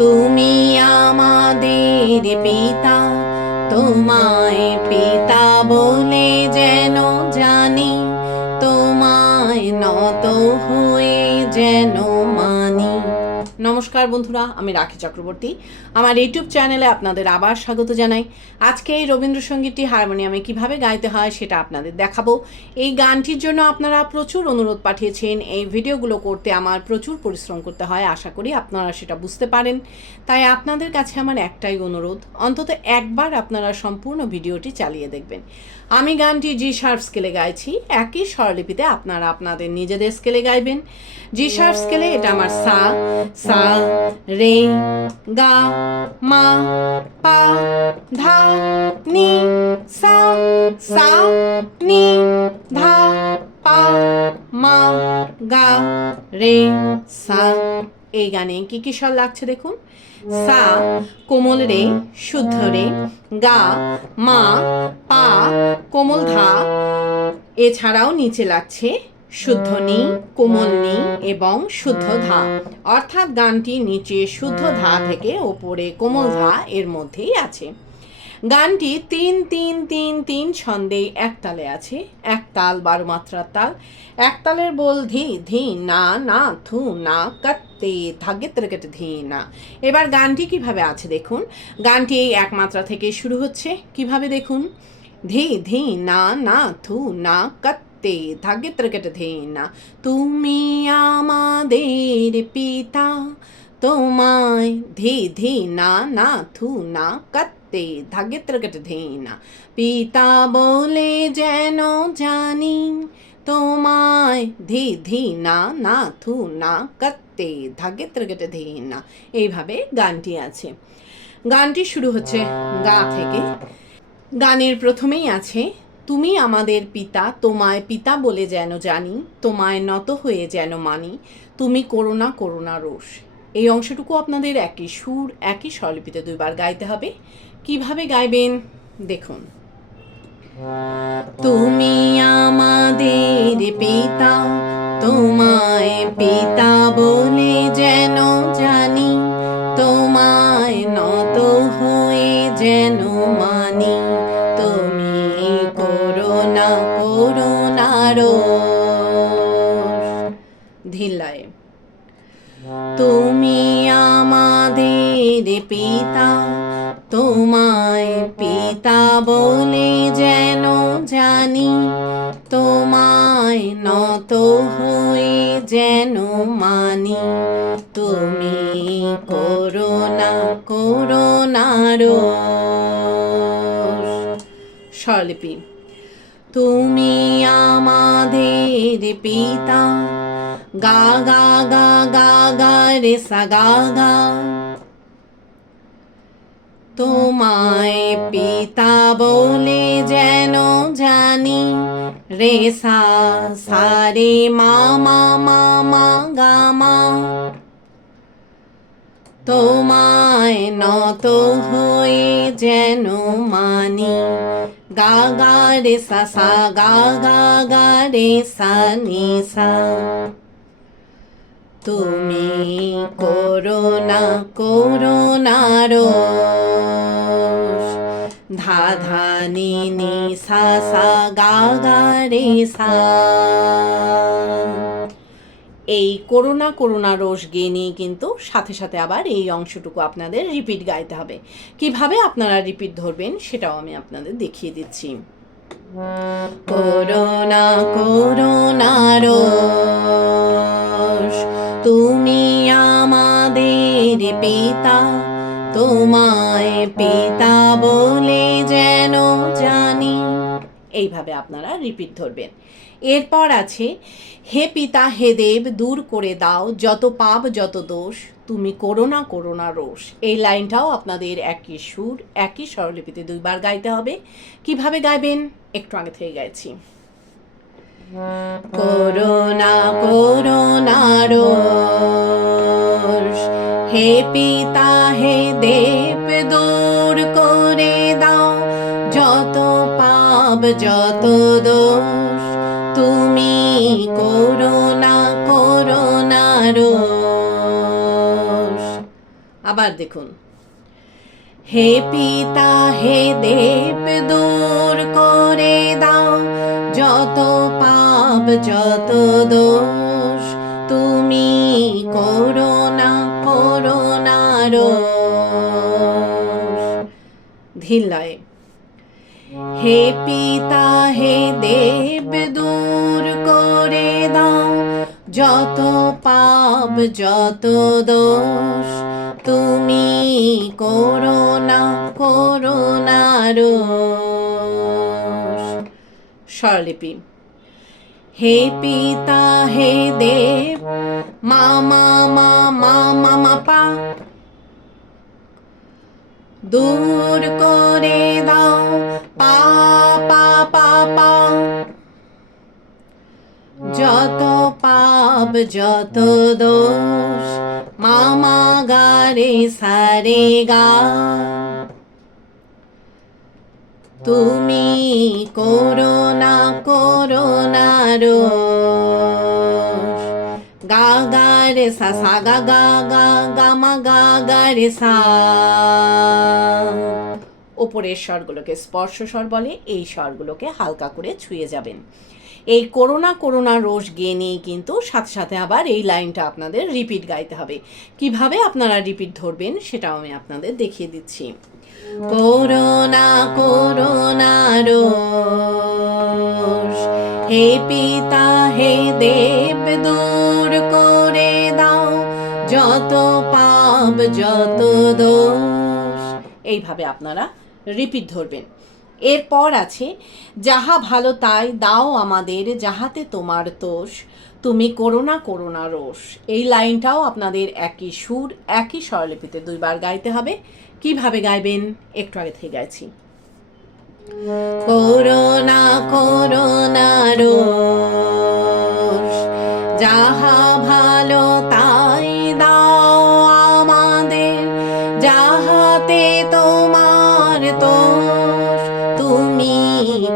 তুমি আমাদের পিতা, তোমায় পিতা বলে যেন জানি, তোমায় নত হয়ে যেন মানি। নমস্কার বন্ধুরা, আমি রাখি চক্রবর্তী। আমার ইউটিউব চ্যানেলে আপনাদের আবার স্বাগত জানাই। আজকে এই রবীন্দ্রসঙ্গীতটি হারমোনিয়ামে কিভাবে গাইতে হয় সেটা আপনাদের দেখাবো। এই গানটির জন্য আপনারা প্রচুর অনুরোধ পাঠিয়েছেন। এই ভিডিওগুলো করতে আমার প্রচুর পরিশ্রম করতে হয়, আশা করি আপনারা সেটা বুঝতে পারেন। তাই আপনাদের কাছে আমার একটাই অনুরোধ, অন্তত একবার আপনারা সম্পূর্ণ ভিডিওটি চালিয়ে দেখবেন। আমি গানটি জি শার্প স্কেলে গাইছি, একই স্বরলিপিতে আপনারা আপনাদের নিজেদের স্কেলে গাইবেন। জি শার্প স্কেলে এটা আমার সা, সা রে গা মা পা ধা নি সা, সা নি ধা পা মা গা রে সা। এই গানে কি কি স্বর লাগছে দেখুন। সা কোমল রে শুদ্ধ রে, গা মা পা কোমল ধা, এছাড়াও নিচে লাগছে শুদ্ধ নি, কোমল নি এবং শুদ্ধ ধা। অর্থাৎ গানটি নিচে শুদ্ধ ধা থেকে ওপরে কোমল ধা এর মধ্যেই আছে। গানটি ৩-৩-৩-৩ ছন্দে এক তালে আছে। এক তাল ১২ মাত্রার তাল। এক তালের বল ধি ধি না না থু না কাত্তে ধাগে ত্রেকেটে ধি না। এবার গানটি কিভাবে আছে দেখুন। গানটি এই এক মাত্রা থেকে শুরু হচ্ছে। কিভাবে দেখুন। ধি ধি না না থু না কাত্তে ধাগে ত্রেকেটে ধি না। তুমি আমাদের পিতা, তোমায় ধি ধি না না থু না কাত্তে ধাগে ত্রেকেটে ধি না। পিতা বলে যেন জানি, তোমায় ধি ধি না না থু না কাত্তে ধাগে ত্রেকেটে ধি না। এইভাবে গানটি আছে। গানটি শুরু হচ্ছে গা থেকে। গানের প্রথমেই আছে তুমি আমাদের পিতা, তোমায় পিতা বলে যেন জানি, তোমায় নত হয়ে যেন মানি, তুমি করুণা করুণা রোষ। এই অংশটুকু আপনাদের একই সুর একই স্বরলিপিতে দুইবার গাইতে হবে। কিভাবে গাইবেন দেখুন। তুমি আমাদের পিতা, তোমায় পিতা বলে যেন জানি, তোমায় নত হয়ে যেন মানি, তুমি করুণা করুণা রোষ। ধিল্লায়। তুমি আমাদের পিতা, তোমায় পিতা বলে যেন জানি, তোমায় নত হয়ে যেন মানি, তুমি করুণা করুণা রোষ। স্বরলিপি। তুমি আমাদের পিতা, গা গা গা গা গা রে সা গা গা, তোমায় পিতা বলে যেন জানি, রে সা সা রে মা মা মা মা গা মা, তোমায় নত হয়ে যেন মানি, গা গা রে সা সা গা গা গা রে সা নি সা। তুমি করুণা করুণা রোষ। ধা ধা নি নি সা সা গা গা রে সা। এই করুণা করুণা রোষ গেয়ে নিয়ে কিন্তু সাথে সাথে আবার এই অংশটুকু আপনাদের রিপিট গাইতে হবে। কিভাবে আপনারা রিপিট ধরবেন সেটাও আমি আপনাদের দেখিয়ে দিচ্ছি। করুণা করুণা রোষ, তুমি আমাদের পিতা, তোমায় পিতা বলে যেন জানি। এইভাবে আপনারা রিপিট ধরবেন। এরপর আছে হে পিতা হে দেব দূর করে দাও যত পাপ যত দোষ, তুমি করুণা করুণা রোষ। এই লাইনটাও আপনাদের একই সুর একই স্বরলিপিতে দুইবার গাইতে হবে। কিভাবে গাইবেন একটু আগে থেকে গাইছি। করুণা করুণা রোষ, হে পিতা হে দেব দূর করে দাও যত পাপ যত দোষ, তুমি করুণা করুণা রোষ। আবার আবার দেখুন, হে পিতা হে দেব দূর করে দাও যত পাপ যত দোষ, তুমি করুণা রোষ। ধিল্লায়, হে পিতা হে দেব দূর করে দাও যত পাপ যত দোষ, তুমি করুণা রোষ। স্বরলিপি, হে পিতা হে দেব মা মা মা মা মা মা পা, দূর করে দাও পা পা পা পা, যত পাপ যত দোষ, মা মা গা রে সা রে গা, তুমি করুণা রোষ। গা গা রে সা সা গা গা গা গা মা গা গা রে সা। ওপরের স্বরগুলোকে স্পর্শ স্বর বলে, এই স্বরগুলোকে হালকা করে ছুঁয়ে যাবেন। এই করুণা রোষ গেয়ে নিয়ে কিন্তু সাথে সাথে আবার এই লাইনটা আপনাদের রিপিট গাইতে হবে। কিভাবে আপনারা রিপিট ধরবেন সেটাও আমি আপনাদের দেখিয়ে দিচ্ছি। করুণা রোষ, হে পিতা হে দেব দূর করে দাও যত পাপ যত দোষ। এইভাবে আপনারা রিপিট ধরবেন। এরপর আছে, যাহা ভালো তাই দাও আমাদের যাহাতে তোমার তোষ, তুমি করুণা রোষ। এই লাইনটাও আপনাদের একই সুর একই স্বরলিপিতে দুইবার গাইতে হবে। কিভাবে গাইবেন একটু আগে থেকে গাইছি। করুণা রোষ, যাহা ভালো তাই দাও আমাদের যাহাতে তোমার তোষ, তুমি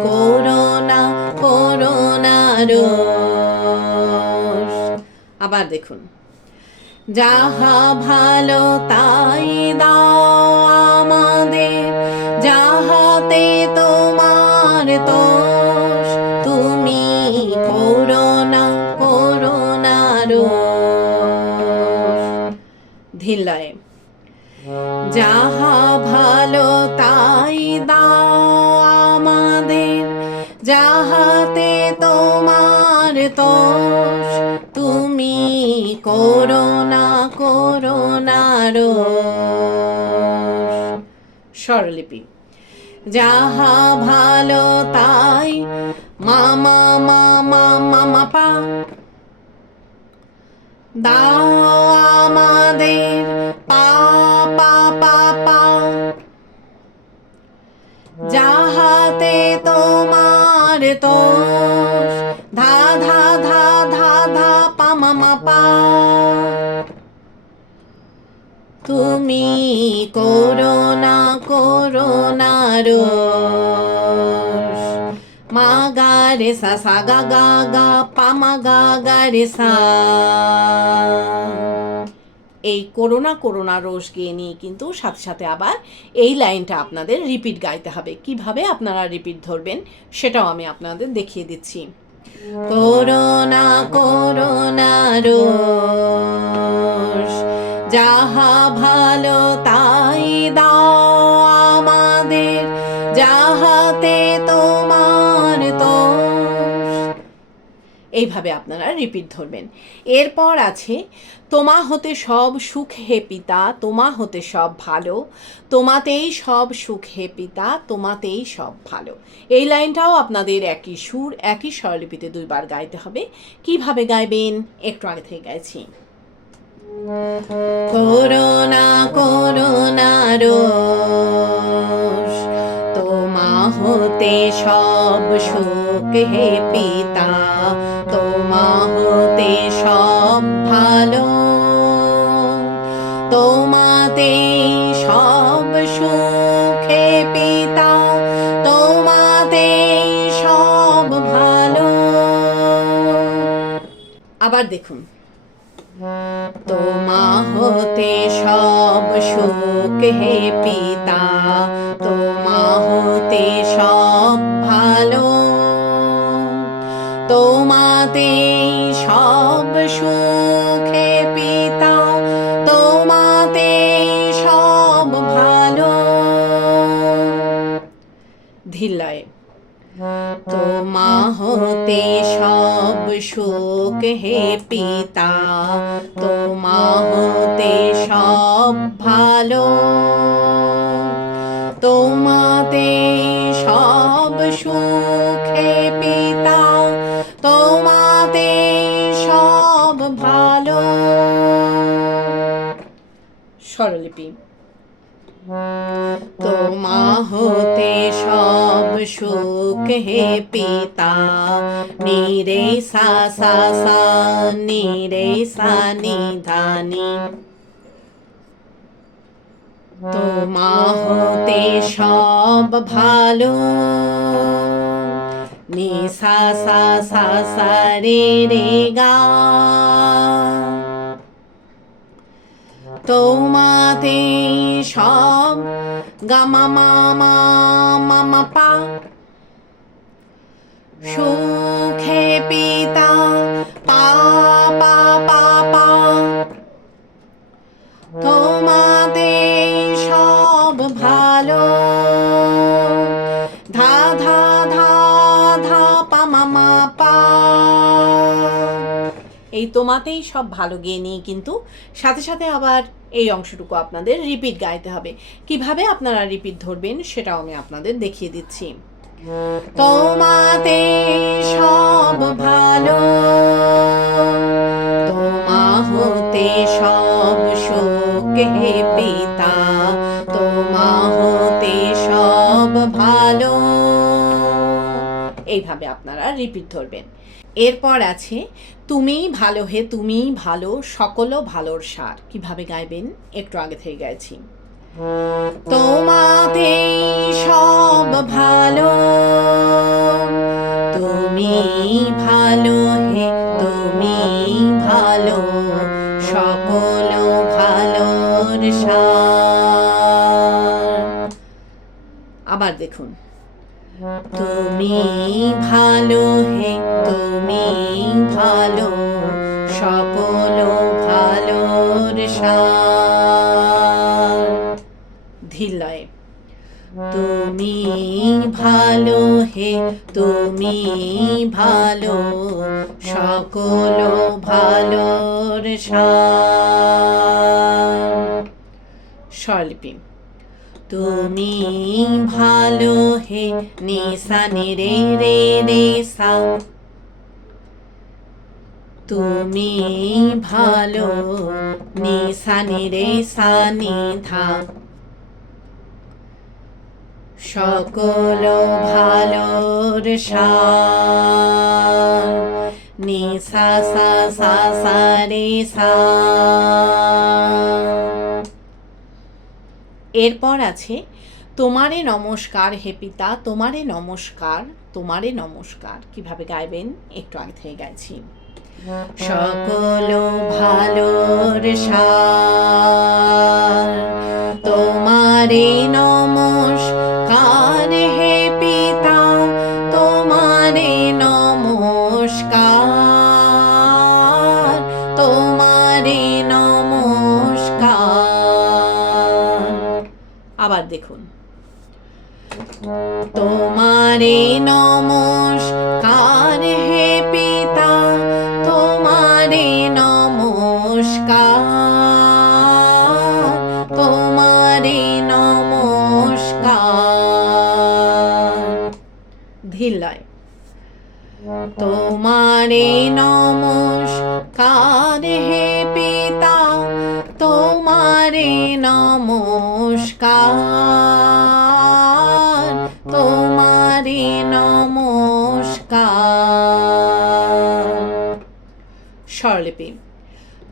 করুণা রোষ। আবার দেখুন, যাহা ভালো তাই দাও আমাদের যাহাতে তোমার তোষ, তুমি করুণা রোষ। ধিল্লায়, যাহা ভালো তাই দাও আমাদের যাহাতে তোমার তোষ, তুমি করুণা রোষ। স্বরলিপি, যাহা ভালো তাই মা মা মা মা মা মা পা, দাও আমাদের পা পা পা পা, যাহাতে তোমার তোষ, ধা ধা ধা ধা ধা পা মা মা পা, তুমি করুণা রোষ। মা গা রে সা সা গা গা গা পা মা গা গা রে সা। এই করুণা রোষ গিয়ে নিয়ে কিন্তু সাথে সাথে আবার এই লাইনটা আপনাদের রিপিট গাইতে হবে। কিভাবে আপনারা রিপিট ধরবেন সেটাও আমি আপনাদের দেখিয়ে দিচ্ছি। করুণা রোষ, যাহা ভালো তাই দাও আমাদের যাহাতে তোমার তোষ। এইভাবে আপনারা রিপিট ধরবেন। এরপর আছে, তোমা হতে সব সুখ হে পিতা তোমা হতে সব ভালো, তোমাতেই সব সুখ হে পিতা তোমাতেই সব ভালো। এই লাইনটাও আপনাদের একই সুর একই স্বরলিপিতে দুইবার গাইতে হবে। কিভাবে গাইবেন একটু আগে থেকে গাইছি। করুণা রোষ, তোমা হতে সব সুখ হে পিতা তোমা হতে সব ভালো, তোমাতে সব সুখ হে পিতা তোমাতে সব ভালো। আবার দেখুন, তোমা হতে সব সুখ হে পিতা, তোমা হতে সব ভালো, তোমাতে সব সুখ হে পিতা, তোমাতে সব ভালো। ধিল্লায় তোমা হতে সব সুখ হে পিতা, তোমা হতে সব ভালো, তোমাতে সব সুখ হে পিতা, তোমাতে সব ভালো। স্বরলিপি তোমা হতে সব সুখ হে পিতা, নি রে সা সা সা, নি রে সা নি ধা নি। তোমা হতে সব ভালো, নি সা সা সা সা রে রে গা। তোমাতে সব গা মা মা মা মা মা পা, সুখ হে পিতা, পা পা পা পা। তোমাতে সব ভালো, ধা ধা ধা ধা পা মা মা পা। এই তোমাতেই সব ভালো গিয়ে নিয়ে কিন্তু সাথে সাথে আবার এই অংশটুকু আপনাদের রিপিট গাইতে হবে। কিভাবে আপনারা রিপিট ধরবেন সেটাও আমি আপনাদের দেখিয়ে দিচ্ছি। তোমাতে সব ভালো, তোমা হতে সব সুখ হে পিতা, তোমা হতে সব ভালো। এইভাবে আপনারা রিপিট ধরবেন। এরপর আছে তুমিই ভালো হে তুমিই ভালো, সকল ভালোর সার। কিভাবে গাইবেন একটু আগে থেকে গাইছি। তোমাতে সব ভালো, তুমি ভালো হে তুমি ভালো, সকল ভালোর সার। আবার দেখুন, তুমি ভালো হে তুমি ভালো, সকল ভালোর সার। ধিল্লায় তুমি ভালো হে তুমি ভালো, সকল ভালোর সার। স্বরলিপি তুমি ভালো হে নি সা নি রে রে রে সা, তুমি ভালো নি সা নি রে সা নি ধা, সকল ভালোর সার। নি সা সা সা সা রে সা। এরপর আছে তোমারে নমস্কার হে পিতা, তোমারে নমস্কার, তোমারে নমস্কার। কিভাবে গাইবেন একটু আগে থেকে গাইছি। সকল ভালোর সার, তোমারে নমস্কার হে পিতা, তোমারে নমস্কার, তোমারে নমস্কার। আবার দেখুন, তোমারে নমস্কার হে পিতা, তোমারে নমস্কার, তোমারে নমস্কার। ধিল্লায় তোমারে নমস্কার হে পিতা, তোমারে নমস্কার, তোমারে নমস্কার। স্বরলিপি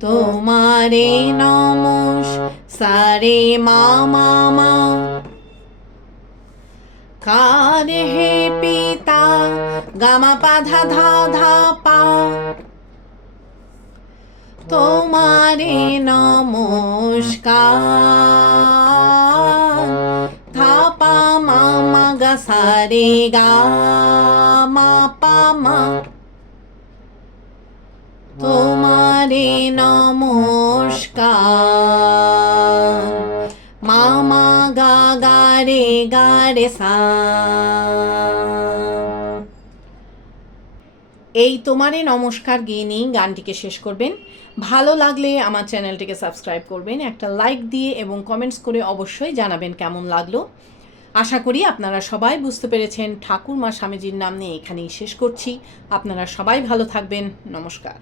তোমারে নমস্কারে মা মা মা, কার হে পিতা, গা মা পা ধা ধা ধা পা। তোমারে নমস্কার। থাপা মামা গা সারে গা মা পা মা, তোমারে নমস্কার। মামা গা গা রে সা। এই তোমারে নমস্কার গেয়ে নিয়ে গানটিকে শেষ করবেন। ভালো লাগলে আমার চ্যানেলটিকে সাবস্ক্রাইব করবেন, একটা লাইক দিয়ে এবং কমেন্টস করে অবশ্যই জানাবেন কেমন লাগলো। আশা করি আপনারা সবাই বুঝতে পেরেছেন। ঠাকুর মা স্বামীজির নাম নিয়ে এখানেই শেষ করছি। আপনারা সবাই ভালো থাকবেন। নমস্কার।